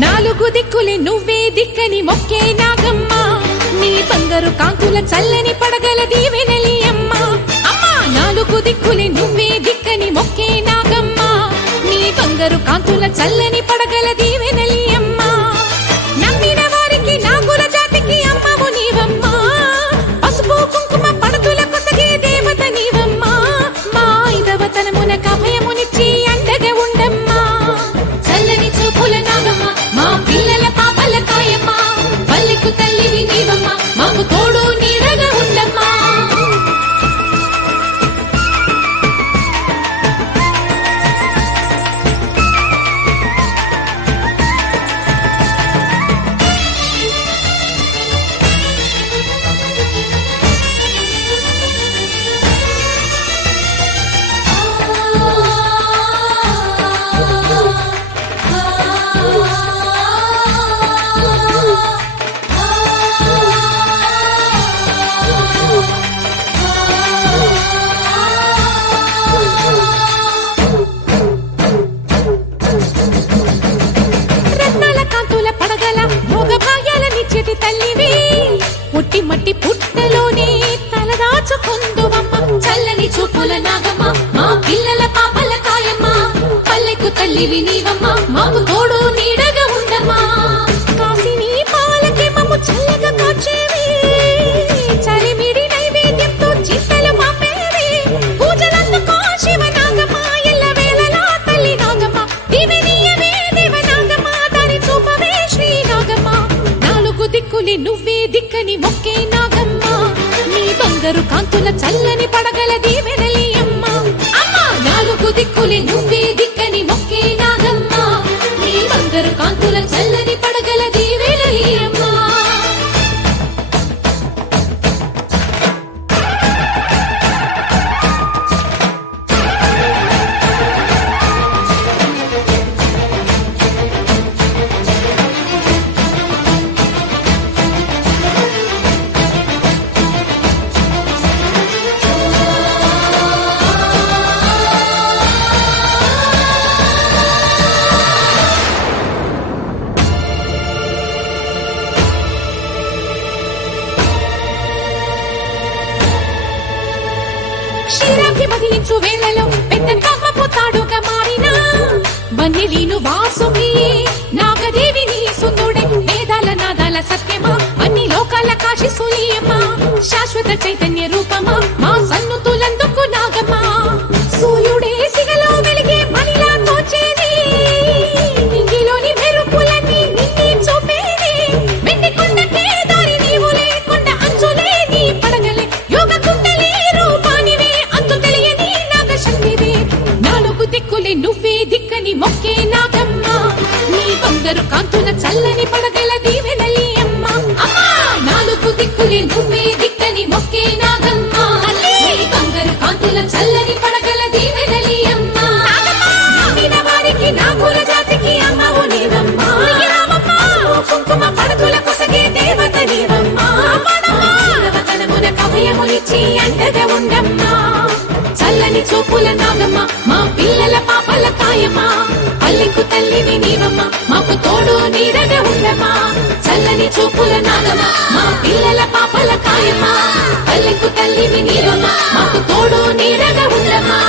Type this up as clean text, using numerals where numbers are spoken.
నాలుగు దిక్కులే నువ్వే దిక్కని మొక్కే నాగమ్మ నీ బంగారు కాంతుల చల్లని పడగల దీవెనలి అమ్మ అమ్మా నాలుగు దిక్కులే నువ్వే దిక్కని మొక్కే నాగమ్మ నీ బంగారు కాంతుల చల్లని పడగల దీవెనలి అమ్మ నమ్మిన వారికి నాగుల జాతికి అమ్మవు నీవమ్మ పసుపు కుంకుమ పడతుల కొసగే దేవత నీవమ్మ మా ఐదవతనమున కభయమునిచ్చి అండగా ఉండమ్మా చల్లని చూపుల నాగమ్మ మా పిల్లల పాపల కాయమ్మ పల్లెకు తల్లివి నీవమ్మ మాకు తోడు నీడగా ఉండమ్మా పుట్టి మట్టి పుట్టలోనే తలదాచుకుందువమ్మ చల్లని చూపుల నాగమ్మ మా పిల్లల పాపల కాయమ్మ పల్లెకు తల్లివి నీవమ్మ మాకు తోడు నీడగా ఉండమ్మా కాసిని పాలకి మమ్ము చల్లగా కాచేవి చలిమిడి నైవేద్యంతో చిత్తలు మాపేవి పూజలందుకో శివ నాగమ్మ ఎల్ల వేళలా తల్లి నాగమ్మ దివెనీయవే దేవ నాగమ్మ దాని చూపవే శ్రీ నాగమ్మ నాలుగు దిక్కులి నువ్వే దిక్కని మొక్కే నాగమ్మ నీ బంగారు కాంతుల చల్లని పడగల దీవెనలి అమ్మ అమ్మా నాలుగు దిక్కులి నువ్వే దిక్కని మొక్కే నాగమ్మ నీ బంగారు కాంతుల చల్లని పడగల దీవెనలి అమ్మ క్షీరాబ్ది బదిలించు వేళలో పెద్ద కవ్వపు తాడుగా మారిన వన్నెలీను వాసుకి నాగదేవి నీ సుందుడే వేదాల నాదాల సత్యమా అన్ని లోకాల కాశి సూలియమ్మా శాశ్వత చైతన్య రూపమా మా సన్నుతులందుకు నాగమ్మ సూర్యుడే సిగలో వెలిగే మనిలా తోచేది నింగిలోని మెరుపులన్నీ నిన్నే చూపేది వెండి కొండకే దారి నీవు లేకుండా అంచులే నీ పడగలే యోగ కుండలే నాలుగు దిక్కులే నువ్వే దిక్కని మొక్కే నాగమ్మ నీ బంగారు కాంతుల చల్లని పడగల దీవెనలి అమ్మ అమ్మా నాలుగు దిక్కులే నువ్వే దిక్కని మొక్కే నాగమ్మ నీ బంగారు కాంతుల చల్లని పడగల దీవెనలి అమ్మ నమ్మిన వారికి నాగుల జాతికి అమ్మవు నీవమ్మ కుంకుమ పడతుల కొసగే దేవత నీవమ్మ దేవతనమున కభయమునిచ్చి అండగా ఉండమ్మా చల్లని చూపుల నాగమ్మ మా పిల్లల పాపల కాయమ్మ పల్లెకు తల్లివి నీవమ్మ మాకు తోడు నీడగా ఉండమ్మా చల్లని చూపుల నాగమ్మ మా పిల్లల పాపల కాయమ్మ పల్లెకు తల్లివి నీవమ్మ మాకు తోడు నీడగా ఉండమ్మా